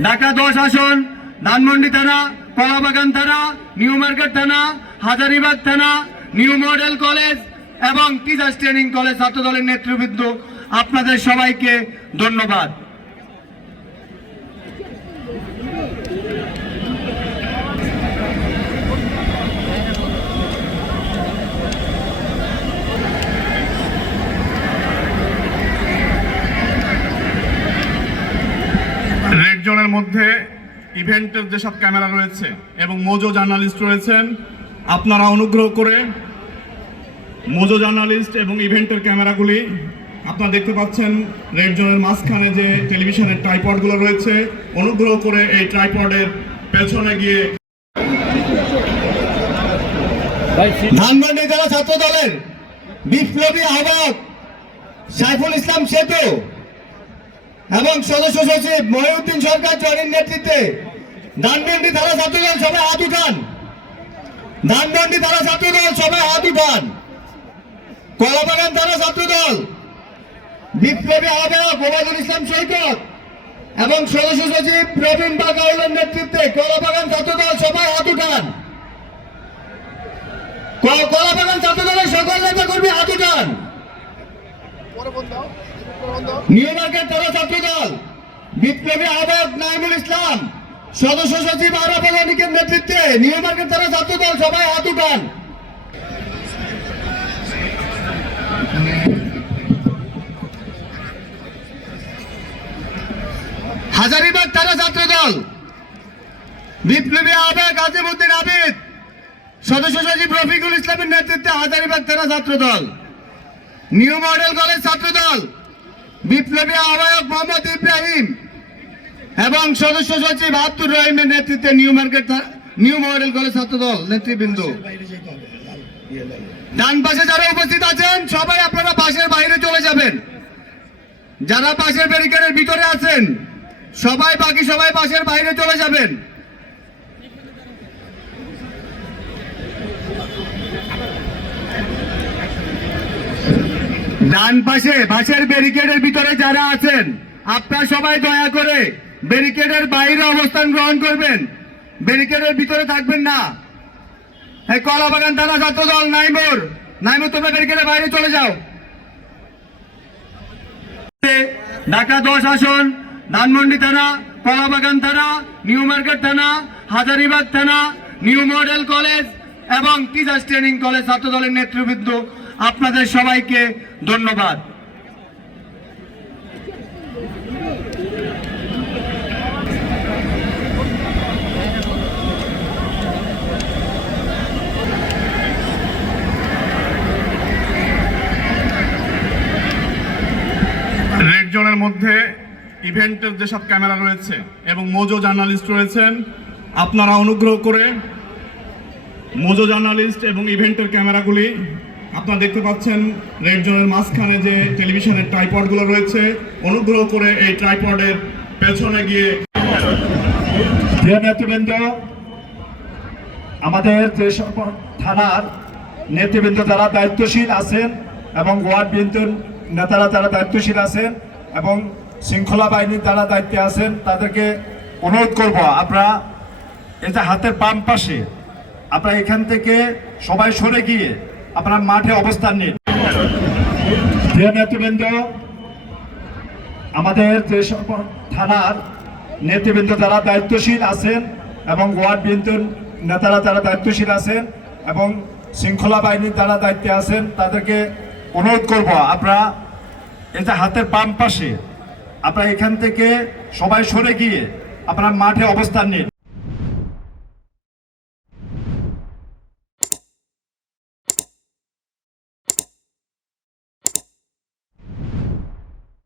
ঢাকা 10 আসন ধানমন্ডি থানা, কলাবাগান থানা, নিউ মার্কেট থানা, হাজারীবাগ থানা, নিউ মডেল কলেজ এবং টিচার্স ট্রেনিং কলেজ ছাত্র দলের নেতৃবৃন্দ, আপনাদের সবাইকে ধন্যবাদ। রেড জোনের মধ্যে ইভেন্টের যেসব ক্যামেরা রয়েছে এবং মোজো জার্নালিস্ট রয়েছেন, আপনারা অনুগ্রহ করে মোজো জার্নালিস্ট এবং ইভেন্টের ক্যামেরাগুলি আপনারা দেখতে পাচ্ছেন রেড জোনের মাঝখানে যে টেলিভিশনের ট্রাইপডগুলো রয়েছে, অনুগ্রহ করে এই ট্রাইপডের পেছনে গিয়ে ধানমন্ডি জেলা ছাত্র দলের বিপ্লবী আহ্বায়ক সাইফুল ইসলাম সেতু এবং সদস্য সচিব মহিউদ্দিন সরকার জনির নেতৃত্বে ধানমন্ডি থানা ছাত্রদল সবাই হাত উঠান। ধানমন্ডি থানা ছাত্রদল সবাই হাত উঠান। কলাবাগান থানা ছাত্রদল বিপ্লবী আহ্বায়ক ওবায়দুল ইসলাম সৈকত এবং সদস্য সচিব প্রবীণ বাকাউলের নেতৃত্বে কলাবাগান ছাত্রদল সবাই হাত উঠান। কলাবাগান ছাত্রদলের সকল নেতা কর্মী হাত উঠান। নিউ মার্কেট থানা ছাত্রদল বিপ্লবী আহ্বায়ক নাইমুল ইসলাম, সদস্য সচিব আরাফাত অনিকের নেতৃত্বে নিউ মার্কেট থানা ছাত্রদল সবাই হাত উঠান। হাজারীবাগ থানা ছাত্রদল বিপ্লবী আহ্বায়ক আজিমউদ্দিন আবিদ, সদস্য সচিব রফিকুল ইসলামের নেতৃত্বে হাজারীবাগ থানা ছাত্রদল। নিউ মডেল কলেজ ছাত্রদল বিপ্লবী আহ্বায়ক মোহাম্মদ ইব্রাহিম এবং সদস্য সচিব আব্দুর রহিমের নেতৃত্বে নিউ মডেল কলেজ ছাত্রদল নেতৃবৃন্দ। ডান পাশে যারা উপস্থিত আছেন সবাই আপনারা পাশের বাইরে চলে যাবেন। যারা পাশের ব্যারিকেডের ভিতরে আছেন বাকি সবাই পাশের বাইরে চলে যাবেন। ডান পাশে বাসের ব্যারিকেডের ভিতরে যারা আছেন আপনারা সবাই দয়া করে ব্যারিকেডের বাইরে অবস্থান গ্রহণ করবেন, ব্যারিকেডের ভিতরে থাকবেন না। এই কলাবাগান থানা ছাত্রদল নাইমুর তোমরা ব্যারিকেডের বাইরে চলে যাও। ঢাকা 10 আসন ধানমন্ডি থানা, কলাবাগান থানা, নিউ মার্কেট থানা, হাজারীবাগ থানা, নিউ মডেল কলেজ এবং টিচার্স ট্রেনিং কলেজ ছাত্র দলের নেতৃবৃন্দ, আপনাদের সবাইকে ধন্যবাদ। রেড জোনের মধ্যে ইভেন্টের যেসব ক্যামেরা রয়েছে এবং মোজো জার্নালিস্ট রয়েছেন, আপনারা অনুগ্রহ করে মোজো জার্নালিস্ট এবং ইভেন্টের ক্যামেরাগুলি আপনারা দেখতে পাচ্ছেন রেড জোনের মাঝখানে যে টেলিভিশনের ট্রাইপডগুলো রয়েছে, অনুগ্রহ করে এই ট্রাইপডের পেছনে গিয়ে নেতৃবৃন্দ, আমাদের যে থানার নেতৃবৃন্দ যারা দায়িত্বশীল আছেন এবং ওয়ার্ড বিএনপির নেতারা যারা দায়িত্বশীল আছেন এবং শৃঙ্খলা বাহিনীর যারা দায়িত্বে আছেন তাদেরকে অনুরোধ করব, আপনারা এই যে হাতের বাম পাশে আপনারা এখান থেকে সবাই সরে গিয়ে আপনারা মাঠে অবস্থান নিন। নেতৃবৃন্দ, আমাদের যে থানার নেতৃবৃন্দ যারা দায়িত্বশীল আছেন এবং ওয়ার্ড বিএনপির নেতারা যারা দায়িত্বশীল আছেন এবং শৃঙ্খলা বাহিনীর যারা দায়িত্বে আছেন তাদেরকে অনুরোধ করব, আপনারা এই যে হাতের বাম পাশে আপনারা এখান থেকে সবাই সরে গিয়ে আপনারা মাঠে অবস্থান নিন।